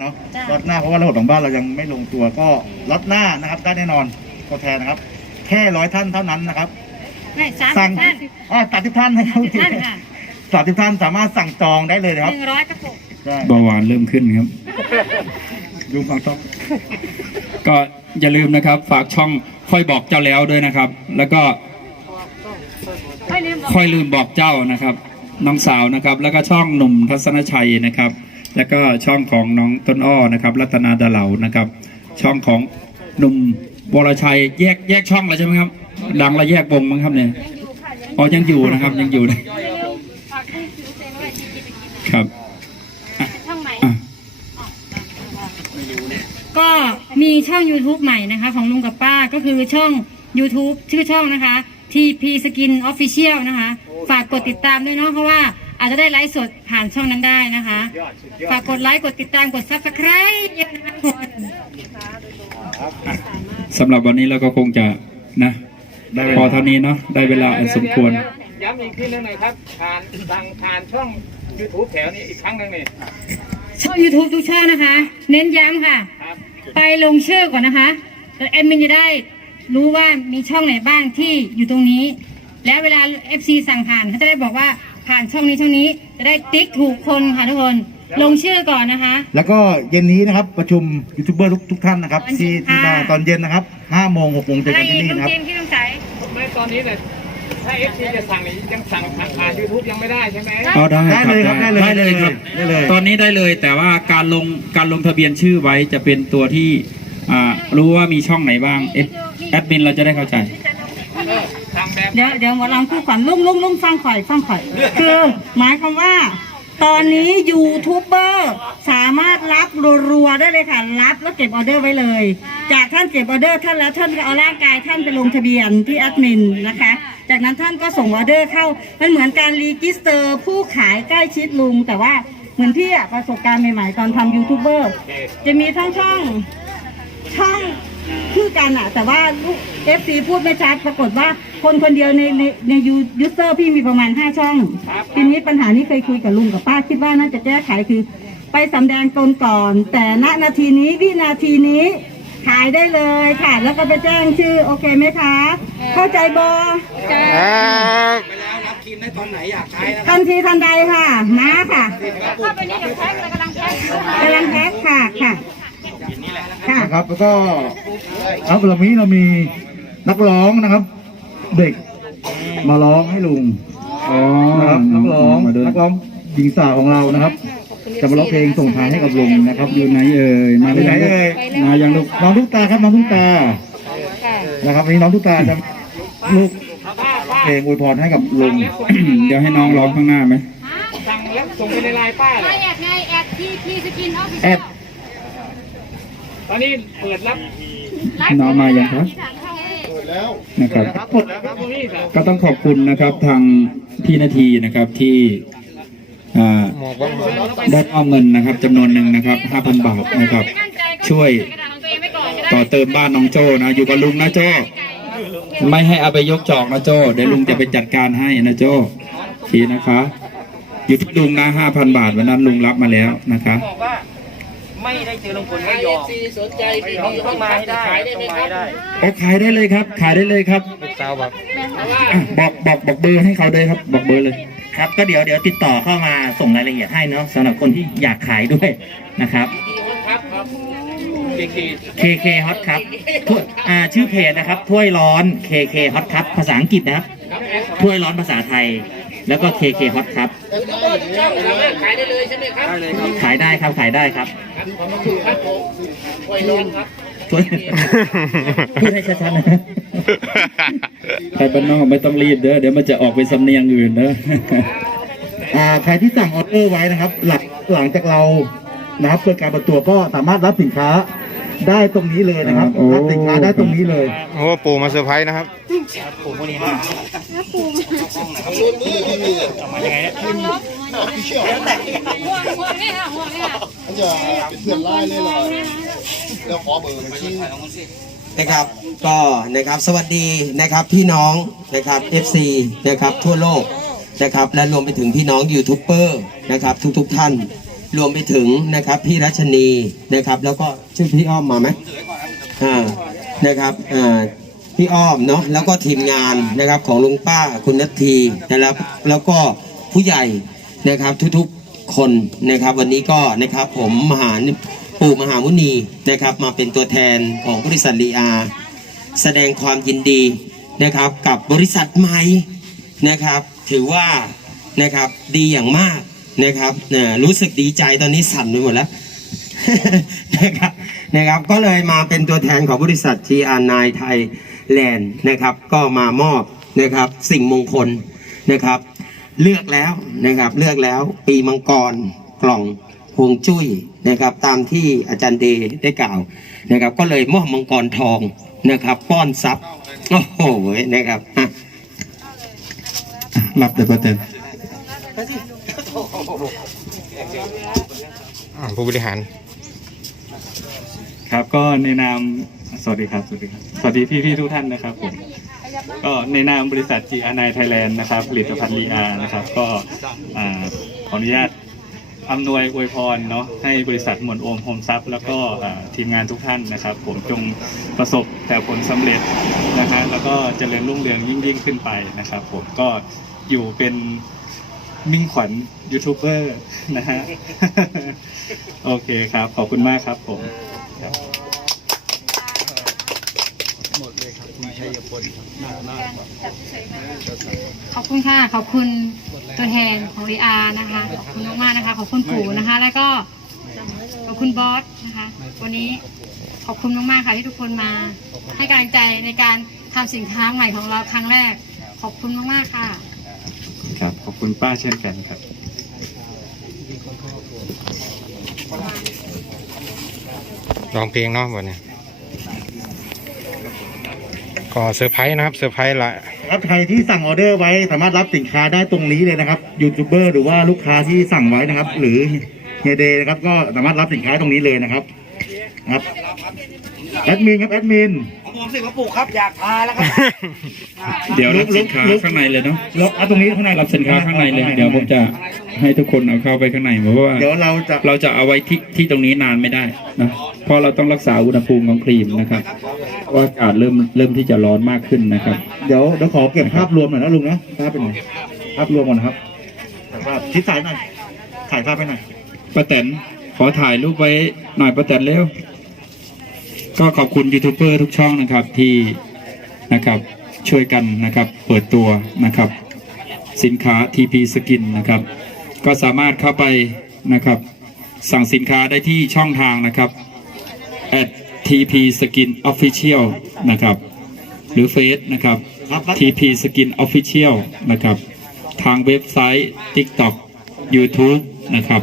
เนาะจ้ะรถหน้าเพราะว่าระบบของบ้านเรายังไม่ลงตัวก็รถหน้านะครับได้แน่นอนตัวแทนนะครับ แค่ร้อยท่านเท่านั้นนะครับ ไม่สามสั่งสิบท่าน อ๋อตัดทิบท่านนะครับท่านค่ะตัดทิบท่านสามารถสั่งจองได้เลยนะหครับนึ่งร้อยกระปุก ใช่เบาหวานเริ่มขึ้นครับ ดูฟังท็อป ก็อย่าลืมนะครับฝากช่องค่อยบอกเจ้าแล้วด้วยนะครับ แล้วก็ไม่ลืมบอก ค่อยลืมบอกเจ้านะครับ น้องสาวนะครับ แล้วก็ช่องหนุ่มทัศนชัยนะครับ แล้วก็ช่องของน้องต้นอ้อนะครับ รัตนาดาเหลานะครับ ช่องของหนุ่มวรชัยแยกแยกช่องแล้วใช่ไหมครับ ดังและแยกวงมั้งครับเนี่ยอ๋อยังอยู่นะครับยังอยู่นะไม่ลืมฝากให้ซื้อเซนไว้ที่ที่ไปกินครับนะช่องไหนอะก็มีช่อง YouTube ใหม่นะคะ ของลุงกับป้าก็คือช่อง YouTube ชื่อช่องนะคะ TP Skin Official นะคะ ฝากกดติดตามด้วยเนาะเพราะว่า อาจจะได้ไลฟ์สดผ่านช่องนั้นได้นะคะฝากกดไลค์กดติดตามกด Subscribe เยอะนะคะทุกคนสำหรับวันนี้เราก็คงจะนะ ได้พอเท่านี้เนาะได้เวลาอันสมควรเดี๋ยๆย้ำอีกทีหนึงหน่อยครับผ่านทางผ่านช่อง YouTube แถวนี้อีกครั้งหนึ่งนี่ช่อง YouTube ทุกช่องนะคะ เน้นย้ำค่ะ ครับ ไปลงชื่อก่อนนะคะแล้วแอดมินจะได้รู้ว่ามีช่องไหนบ้างที่อยู่ตรงนี้ แล้วเวลา FC สั่งผ่านเขาจะได้บอกว่า ผ่านช่องนี้ช่องนี้จะได้ติ๊กถูกคนค่ะทุกคน ลงชื่อก่อนนะคะ แล้วก็เย็นนี้นะครับประชุมยูทูบเบอร์ทุกทุกท่านนะครับตอนเย็นที่ที่มาค่ะ ตอนเย็นนะครับ5โมง6โมงเจออะไรกันที่อีกนี่น้องนะครับ เจมส์ที่ต้องใส่ไม่ตอนนี้เลยถ้า FC จะสั่งนี่ยังสั่งผ่านผ่าน YouTube ยังไม่ได้ใช่ไหม เอาได้ได้เลยครับได้เลยได้เลยครับได้เลย ตอนนี้ได้เลยแต่ว่าการลงการลงทะเบียนชื่อไว้จะเป็นตัวที่อ่ารู้ว่ามีช่องไหนบ้างเอ๊ะแอดมินเราจะได้เข้าใจเออสั่งแบบ เดี๋ยวเดี๋ยวหมอลองพูดก่อนลุงลุงลุงฟังข่อยฟังข่อย คือหมายความว่า ตอนนี้ยูทูบเบอร์สามารถรับรัวๆได้เลยค่ะ รับแล้วเก็บออเดอร์ไว้เลย จากท่านเก็บออเดอร์ท่านแล้วท่านก็เอาร่างกายท่านไปลงทะเบียนที่แอดมินนะคะ จากนั้นท่านก็ส่งออเดอร์เข้า มันเหมือนการรีจิสเตอร์ผู้ขายใกล้ชิดลุง แต่ว่าเหมือนพี่อะประสบการณ์ใหม่ๆตอนทำยูทูบเบอร์จะมีทั้งช่องช่อง คือกันอะแต่ว่าลูกเอฟซีพูดไม่ชัดปรากฏว่าคนคนเดียวในในในยูยูเซอร์พี่มีประมาณห้าช่องทีนี้ปัญหานี้เคยคุยกับลุงกับป้าคิดว่าน่าจะแก้ไขคือ ไปสำแดงตนก่อน แต่ณนาทีนี้วินาทีนี้ขายได้เลยค่ะ แล้วก็ไปแจ้งชื่อโอเคไหมคะ เข้าใจบอทันทีทันใดค่ะ มาค่ะเข้าไปนี่เดี๋ยวแพ็คเลยกำลังแพ็คกำลังแพ็คค่ะค่ะ ค่ะนะครับแล้วก็ครับเรามีเรามีนักร้องนะครับ เด็กมาร้องให้ลุงอ๋อนะครับนักร้องมาด้วยนักร้องหญิงสาวของเรานะครับ จะมาร้องเพลงส่งท้ายให้กับลุงนะครับอยู่ไหนเอ่ยมาไปไหนเอ่ยมายังลูกน้องทุกตาครับน้องทุกตานะครับวันนี้น้องทุกตาจะลูกเพลงอวยพรให้กับลุง เดี๋ยวให้น้องร้องข้างหน้าไหมสั่งแล้วส่งไปในไลน์ป้าเลไงยแอดไงแอดที่ที่สกินออฟฟิแอเชียดล ตอนนี้เปิดรับน้องมายังครับนะครับครับ หมดแล้วครับตรงนี้ครับก็ต้องขอบคุณนะครับทางพี่นาทีนะครับที่อ่าได้เอาเงินนะครับจำนวนหนึ่งนะครับ5,000 บาทนะครับ ช่วยกระดาษของตัวเองไว้ก่อนก็ได้ต่อเติมบ้านน้องโจ้นะอยู่กับลุงนะโจ้ไม่ให้เอาไปยกจอกนะโจ้เดี๋ยวลุงจะไปจัดการให้นะโจ้โอเคนะคะ อยู่ที่ลุงนะ5,000 บาทวันนั้นลุงรับมาแล้วนะคะบอกว่า ไม่ได้เจอลุงพลไม่ยอมสนใจต้องต้องมาให้ได้ต้องมาให้ได้โอ้ขายได้เลยครับ ขายได้เลยครับสาวแบบอะบอกบอกบอกเบอร์ให้เขาด้วยครับ บอกเบอร์เลย ครับ ก็เดี๋ยวเดี๋ยวติดต่อเข้ามาส่งรายละเอียดให้เนาะสำหรับคนที่อยากขายด้วยนะครับ ครับครับเด็ก KK Hot ครับถ้วยอ่าชื่อเพจนะครับถ้วยร้อน KK Hot ครับภาษาอังกฤษนะครับถ้วยร้อนภาษาไทย แล้วก็ KK Hot ครับขายได้เลยใช่ไหมครับ ขายได้ครับขายได้ครับ ไว้ร้อนครับถ้วยพูดให้ชัดๆนะใครบ้านนอกไม่ต้องรีบเด้อเดี๋ยวมันจะออกไปสำเนียงอื่นเด้ออ่าใครที่สั่งออเดอร์ไว้นะครับ หลังหลังจากเรานะครับเปิดการเปิดตัวก็สามารถรับสินค้าได้ตรงนี้เลยนะครับโอ้รับสินค้าได้ตรงนี้เลยโอ้ปู่มาเซอร์ไพรส์นะครับ ห่วงห่วงนี่ค่ะห่วงนี่ค่ะนะครับ ก็นะครับสวัสดีนะครับพี่น้องนะครับ FC นะครับทั่วโลกนะครับและรวมไปถึงพี่น้องยูทูบเบอร์นะครับทุกๆท่าน รวมไปถึงนะครับพี่รัชนีนะครับแล้วก็ชื่อพี่อ้อมมาไหมอ่านะครับอ่าพี่อ้อมเนาะแล้วก็ทีมงานนะครับของลุงป้าคุณนัททีนะครับแล้วก็ผู้ใหญ่ นะครับทุกๆคนนะครับ วันนี้ก็นะครับผมมหาปู่มหามุนีนะครับ มาเป็นตัวแทนของบริษัทลีอา แสดงความยินดีนะครับ กับบริษัทใหม่นะครับ ถือว่านะครับดีอย่างมากนะครับเนี่ยรู้สึกดีใจตอนนี้สั่นไปหมดแล้วนะครับนะครับก็เลยมาเป็นตัวแทนของบริษัท TR9 ไทยแลนด์นะครับ ก็มามอบนะครับสิ่งมงคลนะครับ เลือกแล้วนะครับเลือกแล้วปีมังกรกล่องฮวงจุ้ยนะครับตามที่อาจารย์เดย์ได้กล่าวนะครับ ก็เลยมอบมังกรทองนะครับป้อนทรัพย์โอ้โหนะครับอะรับเดี๋ยวประเด็นผู้บริหาร ครับก็ในนามสวัสดีครับ สวัสดีครับสวัสดีพี่ๆทุกท่านนะครับผม ก็ในนามบริษัท g r 9 Thailand นะครับ ผลิตภัณฑ์ลีอานะครับ ก็อ่าขออนุญาตอำนวยอวยพรเนาะให้บริษัทหมวลโอมโฮมซับแล้วก็อ่าทีมงานทุกท่านนะครับ ผมจงประสบแต่ผลสำเร็จนะฮะแล้วก็เจริญรุ่งเรืองยิ่งยิ่งขึ้นไปนะครับ ผมก็อยู่เป็นมิ่งขวัญยูทูบเบอร์นะฮะ โอเคครับ ขอบคุณมากครับผม ขอบคุณค่ะ ขอบคุณตัวแทนของรีอานะคะ ขอบคุณมากๆนะคะ ขอบคุณปู่นะคะ แล้วก็ขอบคุณบอสนะคะ วันนี้ขอบคุณมากๆค่ะที่ทุกคนมา ให้กำลังใจในการทำสินค้าใหม่ของเราครั้งแรก ขอบคุณมากๆค่ะครับขอบคุณป้าเช่นกันครับร้องเพลงเนาะวันนี้ ก็เซอร์ไพรส์นะครับเซอร์ไพรส์ละครับใครที่สั่งออเดอร์ไว้สามารถรับสินค้าได้ตรงนี้เลยนะครับยูทูบเบอร์หรือว่าลูกค้าที่สั่งไว้นะครับ หรือเฮเดนะครับก็สามารถรับสินค้าตรงนี้เลยนะครับครับแอดมินครับแอดมินเดี๋ยวรับสินค้าข้างในเลยเนาะแล้วเอาตรงนี้ข้างในรับสินค้าข้างในเลย เดี๋ยวผมจะให้ทุกคนเอาเข้าไปข้างในเพราะว่าเดี๋ยวเราจะเราจะเอาไว้ที่ที่ตรงนี้นานไม่ได้นะเพราะเราต้องรักษาอุณหภูมิของครีมนะครับเพราะ ว่าอากาศเริ่มเริ่มที่จะร้อนมากขึ้นนะครับ เดี๋ยวเดี๋ยวขอเก็บภาพรวมหน่อยนะลุงนะภาพเป็นหน่อยภาพรวมก่อนนะครับถ่ายภาพชิดสายหน่อยถ่ายภาพไปหน่อยป้าแตนขอถ่ายรูปไว้หน่อยป้าแตนเร็วก็ขอบคุณยูทูบเบอร์ทุกช่องนะครับที่นะครับช่วยกันนะครับเปิดตัวนะครับ สินค้า TP Skin นะครับ ก็สามารถเข้าไปนะครับ สั่งสินค้าได้ที่ช่องทางนะครับ at TP Skin Official นะครับ หรือเฟซนะครับ TP Skin Official นะครับ ทางเว็บไซต์ TikTok YouTube นะครับ